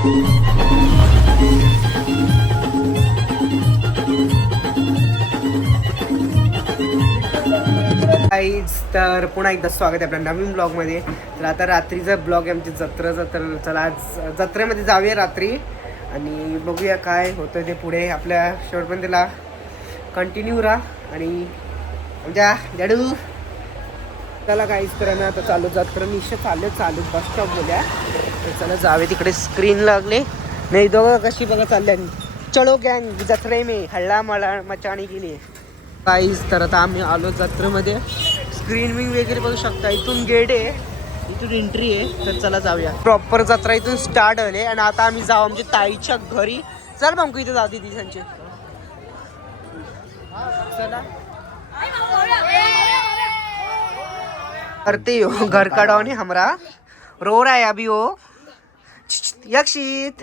तर पुन्हा एकदा स्वागत आहे आपल्या नवीन ब्लॉगमध्ये. तर आता रात्रीचा ब्लॉग आहे आमची जत्रेचा. तर चला आज जत्रेमध्ये जाऊया रात्री आणि बघूया काय होतं ते पुढे. आपल्या शेवटपर्यंतला कंटिन्यू राहा आणि आमच्या जडू त्याला काहीच करा ना. आता चालू जत्रा निश्चित चालू बस स्टॉप बोल्या. तर चला जावे तिकडे. स्क्रीन लागले नाही दोघं कशी बघा चालल्या. चलो गँग जत्रे में हल्ला मला मचाणी केली काहीच. तर आता आम्ही आलो जत्रेमध्ये. स्क्रीन विंग वगैरे बघू शकता. इथून गेट आहे, इथून एंट्री आहे. तर चला जाऊया. प्रॉपर जत्रा इथून स्टार्ट झाली आणि आता आम्ही जाऊ आमच्या ताईच्या घरी. चल मग इथे जाते ती त्यांचे. चला करते हो घर का डॉन है हमरा. रो रहा है अभी वो. यक्षित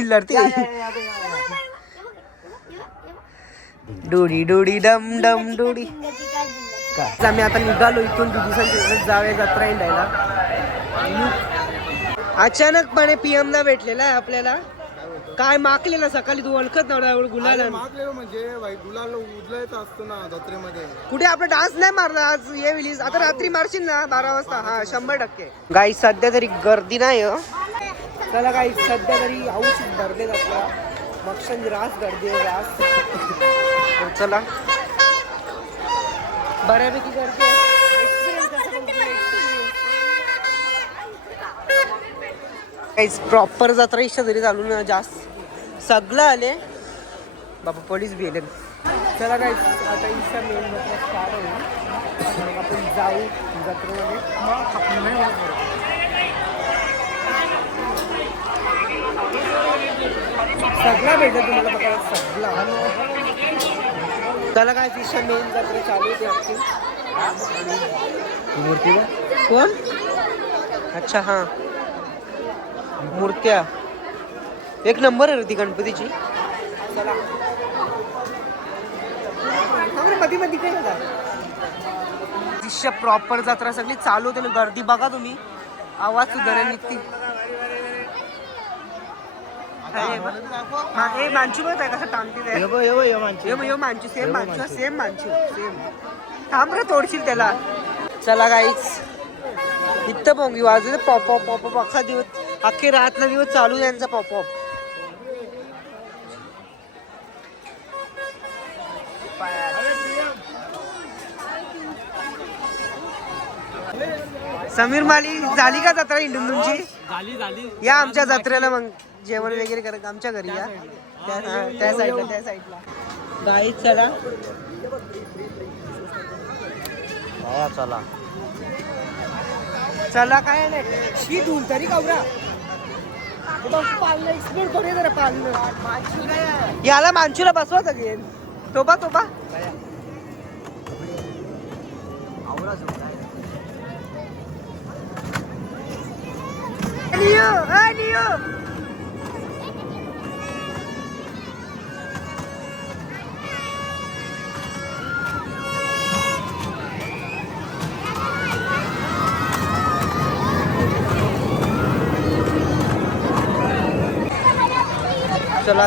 लड़ते डोडी डोडी डम डम डोडी. आम्ही आता निघालो इथून दिवसांच्या जाऊया जत्रा इंडायला. अचानकपणे PM ला भेटलेला आहे आपल्याला. काय मागलेला सकाळी तू ओळखत नव्हता गुलाला मागलेलो म्हणजे गुलाल उजलायचा असतो ना जत्रेमध्ये. कुठे आपला डान्स नाही मारला आज ये विलीस. आता रात्री मारशील ना 12 वाजता. हा 100%. गाई सध्या तरी गर्दी नाही. चला गाई सध्या तरी औषध भरले आपला मक्षण रास गर्दी आहे रास. चला बऱ्यापैकी गर्दी आहे. काहीच प्रॉपर जत्रा इच्छा जरी चालू ना जास्त सगळं आले बाबा. पोलीस बी आले. चला काय आता इच्छा मेन जत्रा स्टार्ट होईल. मग आपण जाऊ जत्रेमध्ये. सगळा भेटेल तुम्हाला बघायला सगळा. चला काय इच्छा मेन जत्रा चालू होती आमची. मूर्तीला कोण. अच्छा हां मूर्त्या एक नंबर आहे ती गणपतीची. चला मध्ये मध्ये काय होता दिशा प्रॉपर जत्रा सगळी चालू होते ना. गर्दी बघा तुम्ही. आवाज सुद्धा निघती. हे मांचू बघ आहे कसं टांगते. मांचू सेम मांचू सेम मांचू सेम. थांब रे तोडशील त्याला. चला गाईच इथं पोंगी वाजू पॉपअप पॉपअप अख्खा दिवस अख्खे रातला दिवस चालू त्यांचा पॉपअप. समीर माली झाली का जत्रा इंडून तुमची. झाली या आमच्या जत्रेला मग जेवण वगैरे करत आमच्या घरी या. त्या साईडला गाई. चला चला चला काय नाही शी धुल तरी कावरा पालणं एक्सप्लोर करूया जरा. पालणं याला मांचूला बसवा सगळेन. तोबा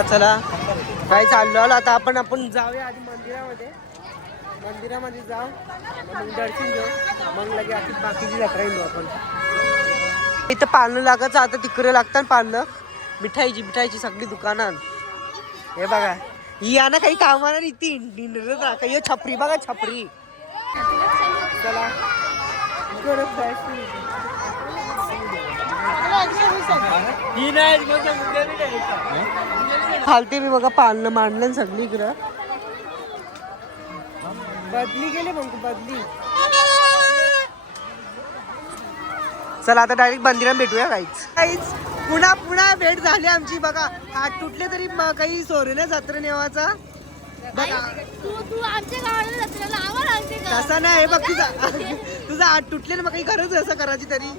चला काय चाललो आता आपण जाऊया आधी मंदिरामध्ये जाऊ. मग दर्शन घेऊ. मग लगे आधी बाकीची जत्रा येऊ आपण. इथं पाळणं लागायचं. आता तिकडे लागतात पाळणं. मिठाईची सगळी दुकानात. हे बघा ही ना काही कामाला ती काही छपरी बघा छपरी. चला खालते मी बघा पाळणं मांडलं सगळी इकडं. बदली गेले मग बदली. चला आता डायरेक्ट मंदिरात भेटूया. काहीच पुन्हा भेट झाली आमची बघा. हात तुटले तरी काही सोरे ना जत्रा नेवाचा. तसा नाही बघ तुझा हात तुटले ना मग काही गरज आहे असं करायची तरी.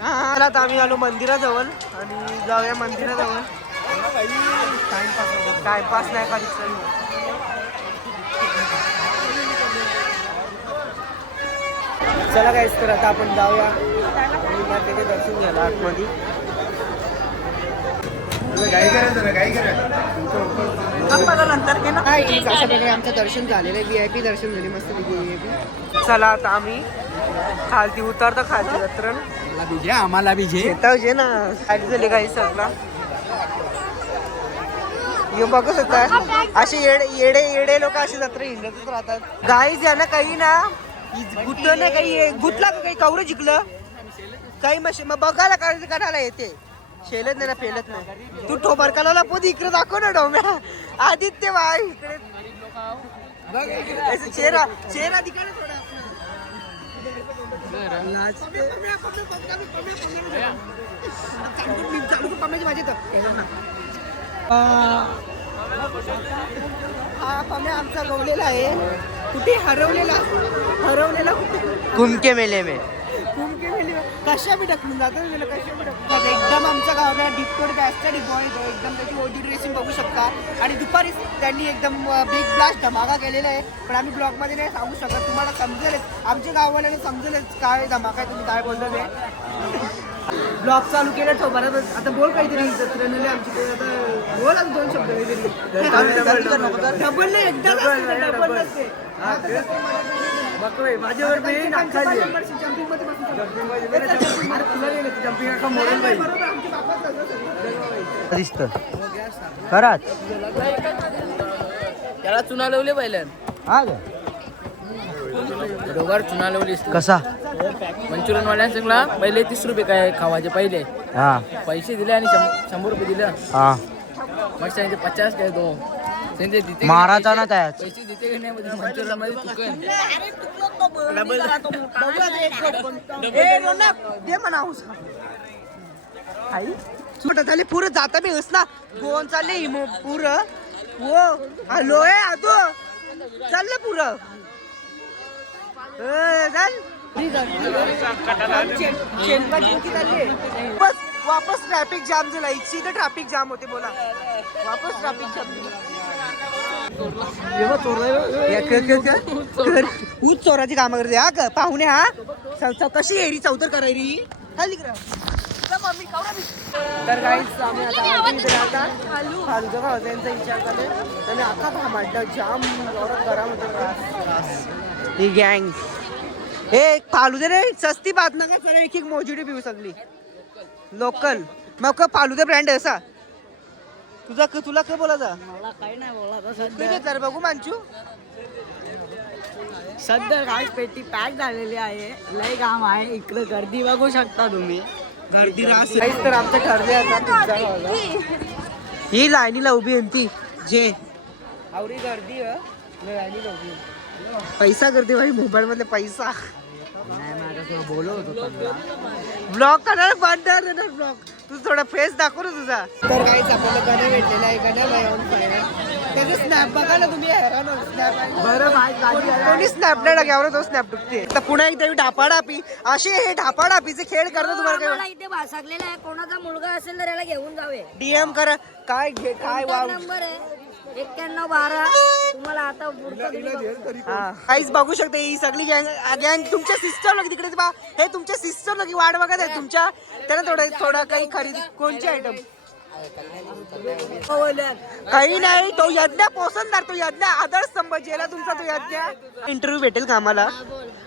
हा आता आम्ही आलो मंदिराजवळ आणि जाऊया मंदिराजवळ. टाइमपास नाही का चला काय तर आता आपण जाऊया जाणार तिथे दर्शन घ्यायला आतमध्ये. अशा प्रकारे आमचं दर्शन झालेलं आहे. VIP दर्शन झाले मस्त VIP. चला आता आम्ही खालती उतरतो. खालती जत्रण आम्हाला बीजे येतावजे ना खाली झाले काही सगळं. बघू शकता असे येडे येडे लोक असे जत्रा हिंडतच राहतात. गाईज या ना काही ना गुटलं नाही काही गुटला का काही कवरं जिंकलं काही मशीन मग बघायला काढायला येते. शेलत नाही ना फेलत नाही. तू ठोबरकाला पोत इकडे दाखव ना डोम्या. आदित्य बाय इकडे चेहरा चेहरा दिखाना थोडा. हा पम्या आमचा गवलेला आहे. कुठे हरवलेला कुमके मेले में कशा बी ढकलून जातो. एकदम आमच्या गावाला डिपकोड बॅसचा डिपॉ येतो. एकदम त्याची ओडी ड्रेसिंग बघू शकता. आणि दुपारी त्यांनी एकदम बिग ब्लास्ट धमाका केलेला आहे. पण आम्ही ब्लॉगमध्ये नाही सांगू शकत. तुम्हाला समजेलच आमच्या गाववाल्याने समजेलच काय धमाका आहे. तुम्ही काय बोलतो ते ब्लॉग चालू केलं तो बरोबर. आता बोल काहीतरी जत्रेने आमची आता बोल आता 2 शब्द काहीतरी. डबल नाही एकदा डबल नसते. माझ्यावर दिसत खराच त्याला चुना लावले पहिल्यान हा दोघार चुना लावली कसा मंचुरियन वाल्यान सांगला पहिले 30 रुपये काय खावायचे पहिले. हा पैसे दिले आणि 100 रुपये दिले. हा मग सांगितले 50 काय दो त्यांचे देते महाराजा ना त्यात पैसे देते की नाही मंचुरियन मध्ये चुकन दे म्हणा आई छोटा झाले पुरं जाता मी हस ना गोवन चालले पुरं हो हॅलो आहे आदो चाललं पुरं बस वापस ट्रॅफिक जाम झाला. इथे ट्रॅफिक जाम होते. बोला वापस ट्रॅफिक जाम ऊस चोराची कामं करते. हा का पाहुणे हा कशी येरी चौतर करायरी. तर काहीच आम्ही आता फालुदा खायचा यांचा विचार चालू आणि अख्खा भामाटा जाम गरम होतं. ही गँग हे फालुदे रे सस्ती बात ना का सर एक मोजिडी पिऊ सगळी लोकल. मग फालुदा ब्रँड आहे असा तुला काय बोलायचा. मला काही नाही बोला तर बघू मांचू सध्या काय पेटी पॅक झालेली आहे. लय काम आहे इकडे गर्दी बघू शकता तुम्ही. गर्दी रास तर आमचं ठरले आता पिझ्झा खायला. ही लाईनीला उभी आहे ती जे आवडी गर्दी लाईनीला उभी पैसा करते भाई मोबाईल मध्ये पैसा बोलत होतो ब्लॉग करणार बंद देणार ब्लॉग. तू थोडा फेस दाखव ना तुझा. तर काहीच आपल्याला गण्या भेटलेला आहे. गण्या त्याचं स्नॅप बघा ना तुम्ही. कोणी स्नॅप नाही टाक्यावर तो स्नॅप टुकते. तर पुन्हा एकदा ढापाढापी असे हे ढापाढापीचे खेळ करतो. तुम्हाला काय इथे भासकलेला आहे. कोणाचा मुलगा असेल तर याला घेऊन जावे. DM करा काय घे काय वाव. नंबर आहे 9112. तुम्हाला आता काहीच बघू शकते. ही सगळी गँग तुमच्या सिस्टरला तिकडे बा हे तुमच्या सिस्टरला की वाट बघत आहे तुमच्या. त्यांना थोडा काही खरेदी कोणची आयटम काही नाही. तो यज्ञ पोसंदार तो यज्ञ आदर्श संभाजीला तुमचा तो यज्ञ इंटरव्ह्यू भेटेल का आम्हाला.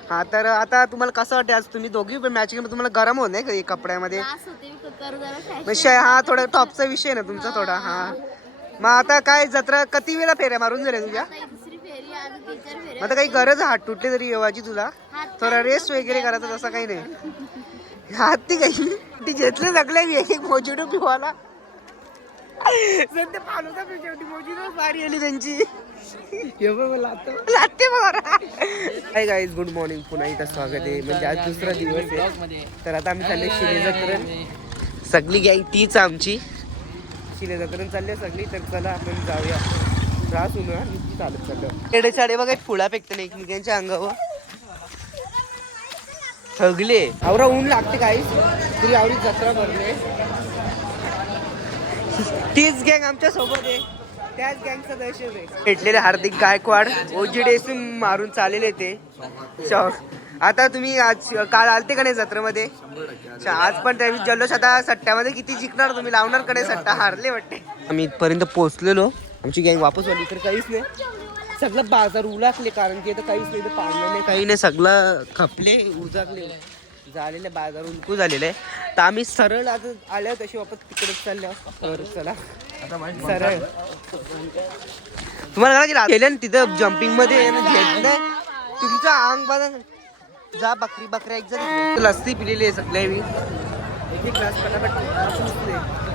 हा तर आता तुम्हाला कसं वाटतं आज तुम्ही दोघी मॅच तुम्हाला गरम होत नाही कपड्यामध्ये. हा थोडा टॉपचा विषय ना तुमचा थोडा. हा मग आता काय जत्रा किती वेळा फेऱ्या मारून झाल्या तुझ्या. मग आता काही गरज हात तुटले तरी येवाची तुला थोडा रेस्ट वगैरे करायचा तसं काही नाही. हात ती काही ती घेतले जगले एक मोजिडो पिवाला सध्या फालुदा शेवटी मोजिडो बारी आली त्यांची. Hi guys good morning. पुन्हा एकदा स्वागत आहे. म्हणजे आज दुसरा दिवस आहे. तर आता आम्ही चालले शिले जत्रण. सगळी गँग तीच आमची शिले जत्रण चालली सगळी. तर चला आपण जाऊया. त्रास होऊन चालत चाललो. खेडे चाडे बघा फुला फेकते एकमेकांच्या अंगावर सगळे. आवरा ऊन लागते काही तरी आवडी जत्रा भरले. तीच गँग आमच्या सोबत आहे. त्याच गँगचा दहशत आहे. भेटलेले हार्दिक गायकवाड OGDS मारून चाललेले ते आता तुम्ही आज काल आलते का नाही जत्रेमध्ये? अच्छा, आज पण त्यावेळी जल्लोष. आता सट्ट्यामध्ये किती जिंकणार तुम्ही? लावणार कडे सट्टा, हारले वाटते. आम्ही इथपर्यंत पोहोचलेलो, आमची गँग वापस वाली. तर काहीच नाही, सगळं बाजार उलाकले. कारण की इथं काहीच नाही, इथं पाणी नाही, काही नाही, सगळं खपले उजाकले झालेले, बाजार उलकू झालेलं आहे. तर आम्ही सरळ आता आल्या तशी वापस तिकडेच चालले आहोत. तर चला सरळ. तुम्हाला काय केलं ना तिथं जम्पिंग मध्ये घेतलंय तुमचं अंग बघा. जा बकरी बकऱ्या एक जण लस्सी पिलेली आहे सगळ्या. मी एक ग्लास पटापट